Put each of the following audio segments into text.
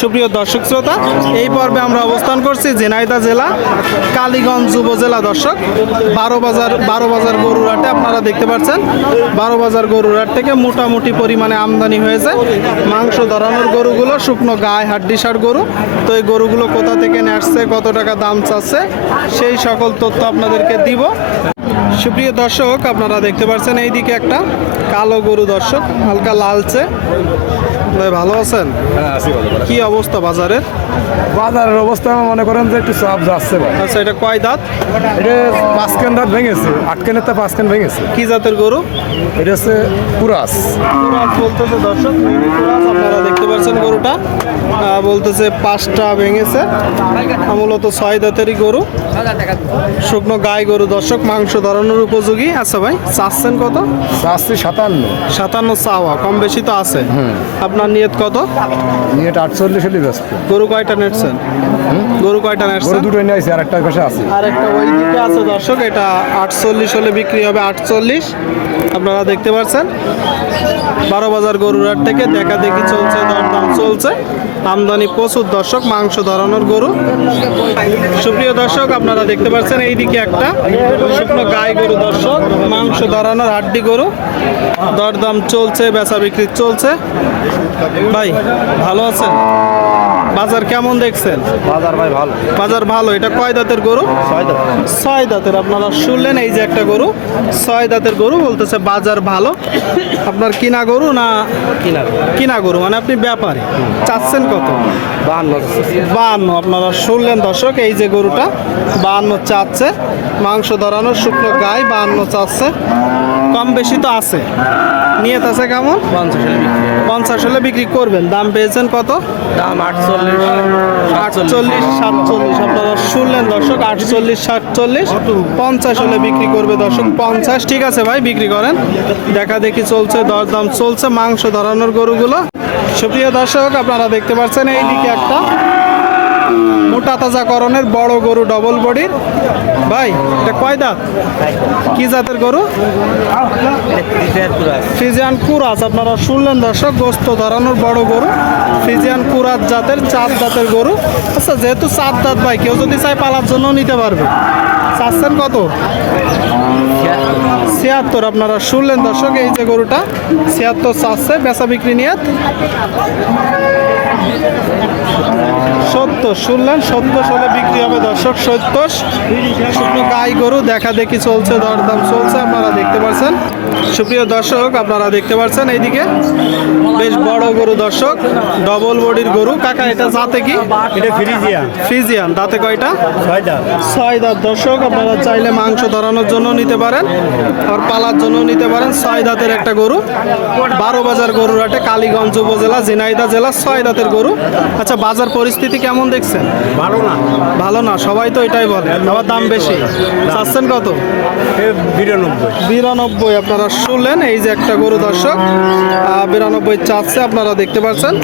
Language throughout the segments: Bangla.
সুপ্রিয় দর্শক শ্রোতা, এই পর্বে আমরা অবস্থান করছি ঝিনাইদহ জেলা, কালীগঞ্জ উপজেলা দর্শক। বারো বাজার বারো বাজার গরুরহাটে আপনারা দেখতে পাচ্ছেন বারো বাজার গরুরহাট থেকে মোটামুটি পরিমাণে আমদানি হয়েছে। মাংস ধরানোর গরুগুলো শুকনো গায়ে হাড্ডি সার গরু। তো এই গরুগুলো কোথা থেকে আসছে, কত টাকা দাম চাচ্ছে, সেই সকল তথ্য আপনাদেরকে দিব। সুপ্রিয় দর্শক, আপনারা দেখতে পাচ্ছেন এইদিকে একটা কালো গরু দর্শক, হালকা লালচে। ভাই ভালো আছেন? হ্যাঁ কি অবস্থা বাজারের? বাজারের অবস্থা মনে করেন যে একটু চাপ যাচ্ছে ভাই। আচ্ছা এটা কয় দাঁত? এটা পাঁচ কেন দাঁত ভেঙেছে আট কেনের তা পাঁচ ভেঙেছে। কি জাতের গরু? এটা হচ্ছে পুরাস। বলতেছে দর্শক আপনারা দেখতে পাচ্ছেন গরুটা। বলতেছে পাঁচটা ভেঙেছে। মূলত ছয় দাঁতেরই গরু। শুকনো গাই গরু দর্শক মাংস ধরানোর উপযোগী। আচ্ছা ভাই চাচ্ছেন কত? চাষছি সাতান্ন। সাতান্ন চাওয়া কম বেশি তো আছে। আপনার নিয়ত কত? নিয়ত আটচল্লিশ হলে ব্যস্ত গরু কয়টা নেটছেন? গরু কয়টা গরু নেটছেন দুটো নিয়ে আসি আর একটা পাশে আছে। আর একটা ওই দিকে আছে দর্শক এটা আটচল্লিশ হলে বিক্রি হবে আটচল্লিশ। আপনারা দেখতে পাচ্ছেন বারো বাজার গরুর হাট থেকে দেখা দেখি চলছে দরদাম চলছে। আমদানি প্রচুর দর্শক মাংস ধরানোর গরু। সুপ্রিয় দর্শক আপনারা দেখতে পাচ্ছেন এইদিকে একটা শুকনো গাই গরু দর্শক। মাংস ধরানোর হাড্ডি গরু। দরদাম চলছে বেচা বিক্রি চলছে। ভাই ভালো আছেন? বাজার কেমন দেখছেন? বাজার ভাই ভালো। বাজার ভালো। এটা কয় দাঁতের গরু? ছয় দাঁতের। আপনারা শুনলেন এই যে একটা গরু। ছয় দাঁতের গরু বলতেছে বাজার ভালো। আপনার কিনা গরু না কিনা কিনা গরু? মানে আপনি ব্যাপারে। চাচ্ছেন কত? বাহান্ন। আপনারা শুনলেন দর্শক এই যে গরুটা বাহান্ন চাচ্ছে মাংস ধরানো শুকনো গায়ে বাহান্ন চাচ্ছে। কম বেশি তো আছে। নিয়ত আছে কেমন? পঞ্চাশ হলে বিক্রি করবেন। দাম পেয়েছেন কত? দাম আটচল্লিশ। আটচল্লিশ সাতচল্লিশ। আপনারা শুনলেন দর্শক আটচল্লিশ সাতচল্লিশ। পঞ্চাশ হলে বিক্রি করবে দর্শক পঞ্চাশ। ঠিক আছে ভাই বিক্রি করেন। দেখা দেখি চলছে দরদাম চলছে মাংস ধরানোর গরুগুলো। সুপ্রিয় দর্শক আপনারা দেখতে পাচ্ছেন এইদিকে একটা তাজাকরণের বড় গরু ডবল বডির ভাই এটা কয় দাঁত? কি জাতের গরু? ফিজিয়ান কুরাজ আপনারা শুনলেন দর্শক গোস্ত ধরানোর বড় গরু। ফিজিয়ান কুরাজ জাতের চার দাঁতের গরু। আচ্ছা যেহেতু চার দাঁত ভাই কেউ যদি চাই পালার জন্য নিতে পারবে। চাচ্ছেন কত? ছিয়াত্তর। আপনারা শুনলেন দর্শক এই যে গরুটা ছিয়াত্তর চাচ্ছে বেচা বিক্রি নিয়ে। সত্তর শুনলেন সত্তর হলে বিক্রি হবে দর্শক সত্তর শুকনো গাই গরু দেখা দেখি চলছে দরদাম চলছে আপনারা দেখতে পাচ্ছেন সুপ্রিয় দর্শক আপনারা দেখতে পাচ্ছেন এইদিকে। বেশ বড় গরু দর্শক ডবল বডির গরু। কাকা এটা জাতে কি? এটা ফ্রিজিয়া ফিজিয়ান দাঁতে কয়টা? ছয় দাঁত। ছয় দাঁত দর্শক আপনারা চাইলে মাংস ধরানোর জন্য নিতে পারেন আর পালার জন্য নিতে পারেন। ছয় দাঁতের একটা গরু বারো বাজার গরুর হাটে কালীগঞ্জ উপজেলা ঝিনাইদা জেলা ছয় দাঁতের গরু। আচ্ছা বাজার পরিস্থিতি কেমন দেখছেন? ভালো না। ভালো না সবাই তো এটাই বলে আবার দাম বেশি। চাচ্ছেন কত? বিরানব্বই। বিরানব্বই আপনারা শুনলেন এই যে একটা গরু দর্শক আহ, বিরানব্বই চাচ্ছে আপনারা দেখতে পাচ্ছেন।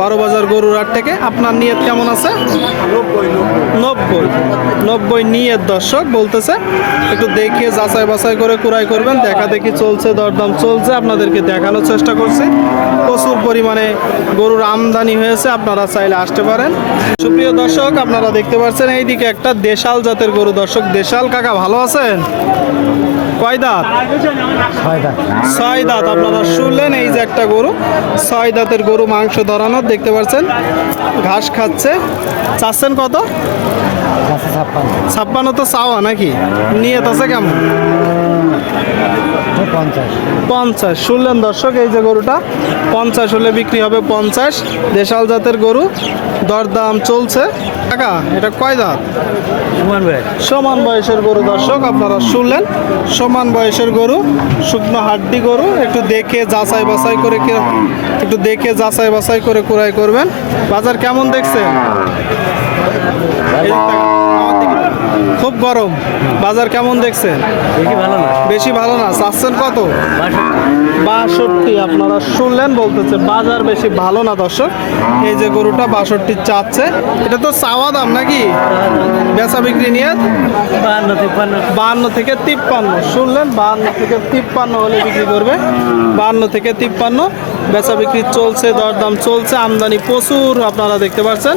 বারো বাজার গরুর হাট থেকে আপনার নিয়ত কেমন আছে? নব্বই। নব্বই নিয়ত দর্শক বলতেছে একটু দেখে যাচাই বাছাই করে কুড়াই করবেন। দেখা দেখি চলছে দরদাম চলছে আপনাদেরকে দেখানোর চেষ্টা করছি। প্রচুর পরিমাণে গরুর আমদানি হয়েছে আপনারা চাইলে আসতে পারেন। সুপ্রিয় দর্শক আপনারা দেখতে পাচ্ছেন এইদিকে একটা দেশাল জাতের গরু। দর্শক দেশাল কাকা ভালো আছেন? কয় দাঁত? ছয় দাঁত। ছয় দাঁত। আপনারা শুনলেন এই যে একটা গরু ছয় দাঁতের গরু মাংস ধরানো। দেখতে পাচ্ছেন ঘাস খাচ্ছে। চাচ্ছেন কত? ছাপ্পান্ন। তো চাওয়া নাকি? নিয়ে আছে কেমন? পঞ্চাশ। পঞ্চাশ। শুনলেন দর্শক এই যে গরুটা পঞ্চাশ হলে বিক্রি হবে পঞ্চাশ। দেশাল জাতের গরু দরদাম চলছে। টাকা এটা কয় দাঁত? সুমান বয়সের গরু দর্শক আপনারা শুনলেন। সমান বয়সের গরু শুকনো হাড্ডি গরু একটু দেখে যাচাই বাছাই করে কে- একটু দেখে যাচাই বাছাই করে কুড়াই করবেন। বাজার কেমন দেখছেন তাকান। খুব গরম। বাজার কেমন দেখছেন? দেখি ভালো না। বেশি ভালো না। চাচ্ছেন কত? বাষট্টি। আপনারা শুনলেন বলতেছে বাজার বেশি ভালো না দর্শক। এই যে গরুটা বাষট্টি চাচ্ছে। এটা তো চাওয়া দাম নাকি? বেচা বিক্রি নিয়ে? বাহান্ন থেকে তিপ্পান্ন। শুনলেন বাহান্ন থেকে তিপ্পান্ন হলে বিক্রি করবে। বাহান্ন থেকে তিপ্পান্ন। বেচা বিক্রি চলছে দরদাম চলছে আমদানি প্রচুর আপনারা দেখতে পাচ্ছেন।